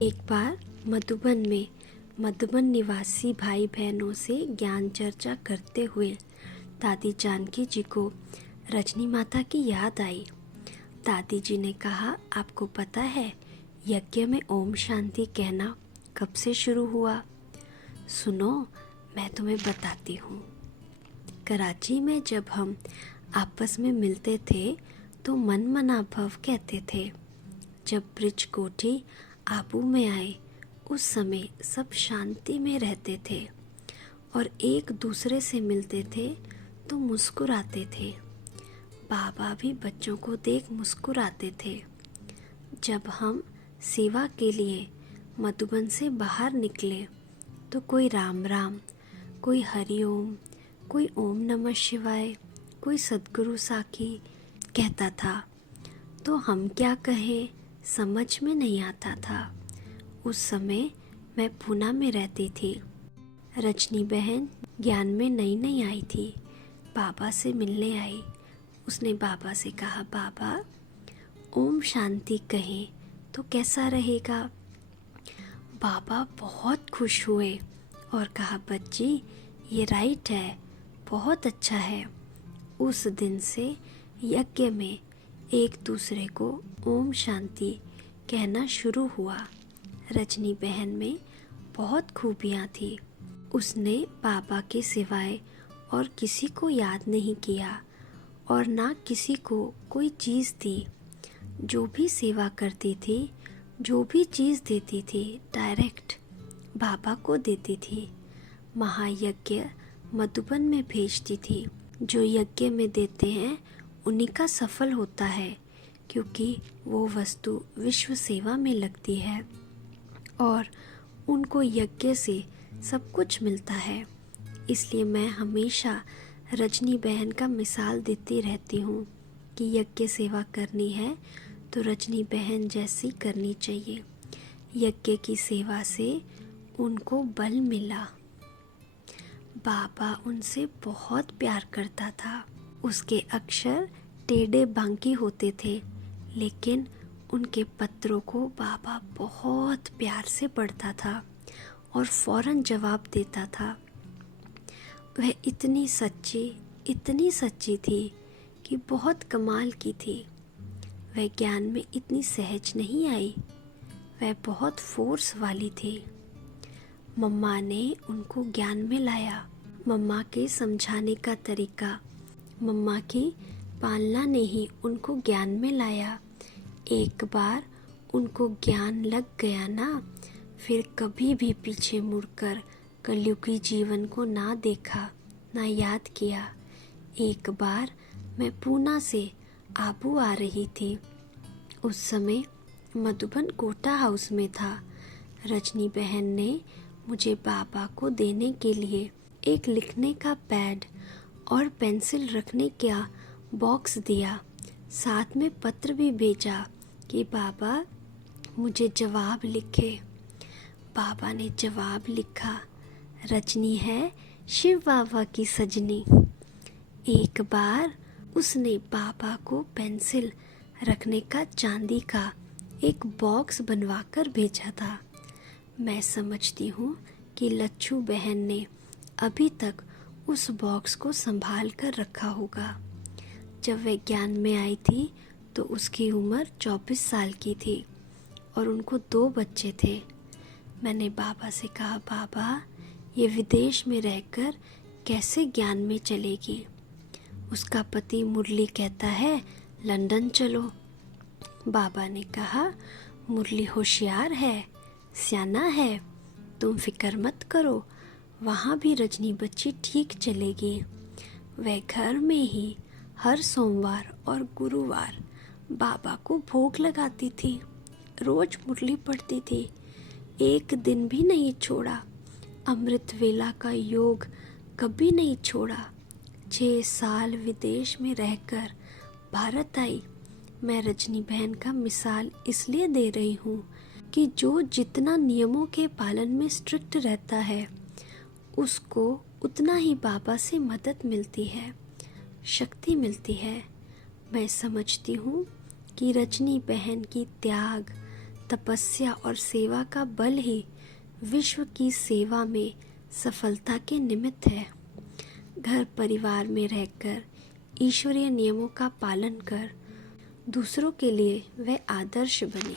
एक बार मधुबन में मधुबन निवासी भाई बहनों से ज्ञान चर्चा करते हुए दादी जानकी जी को रजनी माता की याद आई। दादी जी ने कहा, आपको पता है यज्ञ में ओम शांति कहना कब से शुरू हुआ? सुनो, मैं तुम्हें बताती हूँ। कराची में जब हम आपस में मिलते थे तो मन मना भव कहते थे। जब ब्रिज कोठी आबू में आए उस समय सब शांति में रहते थे और एक दूसरे से मिलते थे तो मुस्कुराते थे। बाबा भी बच्चों को देख मुस्कुराते थे। जब हम सेवा के लिए मधुबन से बाहर निकले तो कोई राम राम, कोई हरिओम, कोई ओम नमः शिवाय, कोई सद्गुरु साखी कहता था तो हम क्या कहें समझ में नहीं आता था। उस समय मैं पूना में रहती थी। रजनी बहन ज्ञान में नई नई आई थी। बाबा से मिलने आई। उसने बाबा से कहा, बाबा ओम शांति कहें तो कैसा रहेगा? बाबा बहुत खुश हुए और कहा, बच्ची ये राइट है, बहुत अच्छा है। उस दिन से यज्ञ में एक दूसरे को ओम शांति कहना शुरू हुआ। रजनी बहन में बहुत खूबियाँ थी। उसने बाबा के सिवाय और किसी को याद नहीं किया और ना किसी को कोई चीज़ दी। जो भी सेवा करती थी, जो भी चीज़ देती थी, डायरेक्ट बाबा को देती थी। महायज्ञ मधुबन में भेजती थी। जो यज्ञ में देते हैं उन्हीं का सफल होता है, क्योंकि वो वस्तु विश्व सेवा में लगती है और उनको यज्ञ से सब कुछ मिलता है। इसलिए मैं हमेशा रजनी बहन का मिसाल देती रहती हूँ कि यज्ञ सेवा करनी है तो रजनी बहन जैसी करनी चाहिए। यज्ञ की सेवा से उनको बल मिला। बाबा उनसे बहुत प्यार करता था। उसके अक्षर टेढ़े बांकी होते थे, लेकिन उनके पत्रों को बाबा बहुत प्यार से पढ़ता था और फौरन जवाब देता था। वह इतनी सच्ची थी कि बहुत कमाल की थी। वह ज्ञान में इतनी सहज नहीं आई, वह बहुत फोर्स वाली थी। मम्मा ने उनको ज्ञान में लाया। मम्मा के समझाने का तरीका, मम्मा की पालना ने ही उनको ज्ञान में लाया। एक बार उनको ज्ञान लग गया ना, फिर कभी भी पीछे मुड़कर कलयुगी जीवन को ना देखा, ना याद किया। एक बार मैं पूना से आबू आ रही थी। उस समय मधुबन कोटा हाउस में था। रजनी बहन ने मुझे बाबा को देने के लिए एक लिखने का पैड और पेंसिल रखने का बॉक्स दिया। साथ में पत्र भी भेजा कि बाबा मुझे जवाब लिखे। बाबा ने जवाब लिखा, रजनी है शिव बाबा की सजनी। एक बार उसने बाबा को पेंसिल रखने का चांदी का एक बॉक्स बनवाकर भेजा था। मैं समझती हूँ कि लच्छू बहन ने अभी तक उस बॉक्स को संभाल कर रखा होगा। जब वह ज्ञान में आई थी तो उसकी उम्र 24 साल की थी और उनको 2 बच्चे थे। मैंने बाबा से कहा, बाबा ये विदेश में रहकर कैसे ज्ञान में चलेगी? उसका पति मुरली कहता है लंदन चलो। बाबा ने कहा, मुरली होशियार है, सियाना है, तुम फिक्र मत करो, वहाँ भी रजनी बच्ची ठीक चलेगी। वह घर में ही हर सोमवार और गुरुवार बाबा को भोग लगाती थी। रोज मुरली पढ़ती थी, एक दिन भी नहीं छोड़ा। अमृत वेला का योग कभी नहीं छोड़ा। 6 साल विदेश में रहकर भारत आई। मैं रजनी बहन का मिसाल इसलिए दे रही हूँ कि जो जितना नियमों के पालन में स्ट्रिक्ट रहता है उसको उतना ही बाबा से मदद मिलती है, शक्ति मिलती है। मैं समझती हूँ कि रजनी बहन की त्याग, तपस्या और सेवा का बल ही विश्व की सेवा में सफलता के निमित्त है। घर परिवार में रहकर ईश्वरीय नियमों का पालन कर दूसरों के लिए वह आदर्श बने।